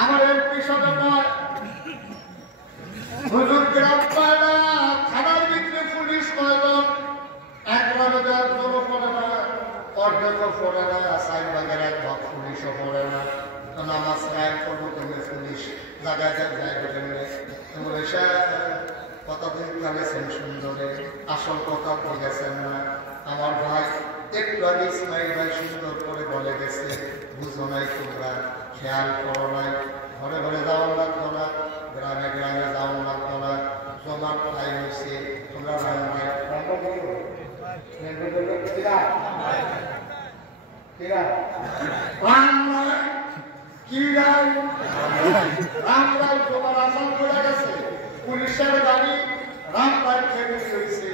আমার এমপি সদস্য হুজুর গ্রাম পায়না থানার ভিতরে পুলিশ কয়জন একবার জন্য পড়ে না অর্ধেক পড়ে না সাইড বাগের এক ভাগ পুলিশও পড়ে না নামাজ কায়েম করবো তুমি পুলিশ জায়গায় জায়গায় বলে কতদিন কালেছেন সুন্দরে আসল কথা বলেছেন না আমার ভাই একটু আগে ইসমাইল ভাই সুন্দর করে বলে গেছে বুঝো নাই তোমরা খেয়াল করো নাই ঘরে ঘরে যাওয়া লাগতো না গ্রামে গ্রামে যাওয়া লাগতো না জমা কোথায় হয়েছে তোমরা পুলিশের গাড়ি রামপাল খেতে হয়েছে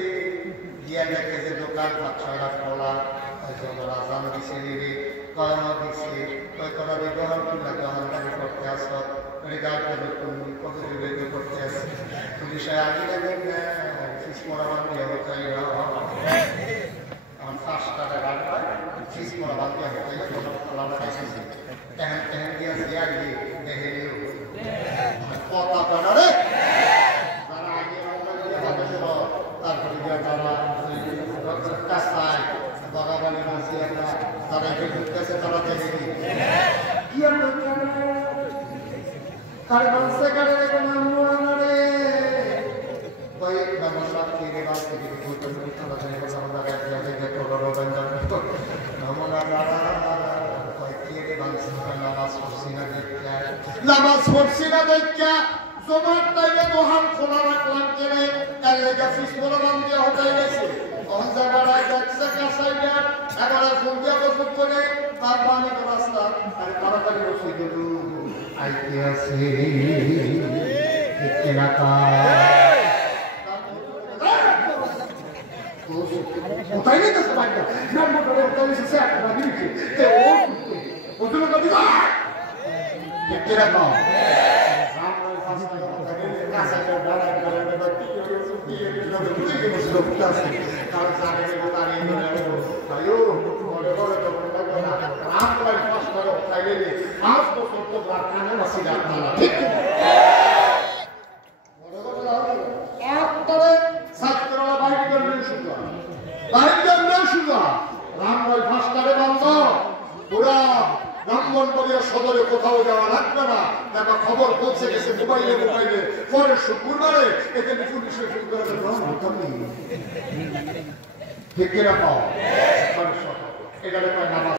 গিয়া দেখে যে দোকান পাঁচশোটা খোলা রাজান দিছে নিবি কয়না দিছে ওই তোরা ব্যবহার করলে দোকানদারি করতে আস কত বিবেক করতে আসে পুলিশে আগে দেখেন মরাবান দিয়ে হতাই আমার 5 টাকা গাড়ি হয় মরাবান দিয়ে হতাই খোলা খাইছে তেহেন তেহেন গিয়া জিয়া গিয়ে দেখে কথা কনা রে যারা আগে তারপরে গিয়া তারা কাস্তায় বাগাবানি মাসি একটা তারা একে ঢুকতেছে তারা দেখে কি আর কারে বাসে কারে রেখে মামুয়া রে ভাই নমস্কার থেকে বাস থেকে ঘুরতে ঘুরতে তারা দেখে আমরা দেখা দেখে তোরা রবেন্দ্র নমনা দাদা নামাজ পড়ছি না দেখা জমার টাইমে দোহান খোলা রাখলাম কেনে তার লেগে ফিসমোলা বান দিয়ে হটাই গেছে অঞ্জা বাড়ায় যাচ্ছে কাছাইটা এবারে ফোন দিয়ে বসত করে তার পানি রাস্তা আর তাড়াতাড়ি বসে গেল আইতে আছে এলাকা কোথায় নেই তো সবাই নম্বর করে ওখানে এসেছে একটা বাড়ি দিচ্ছে ও ওগুলো কবি এরকম সদরে কোথাও যাওয়া লাগবে না দেখা খবর পৌঁছে গেছে মোবাইলে মোবাইলে পরের শুক্রবারে এখানে পুলিশে শুরু করে ঠিক কিনা পাও এটা নামাজ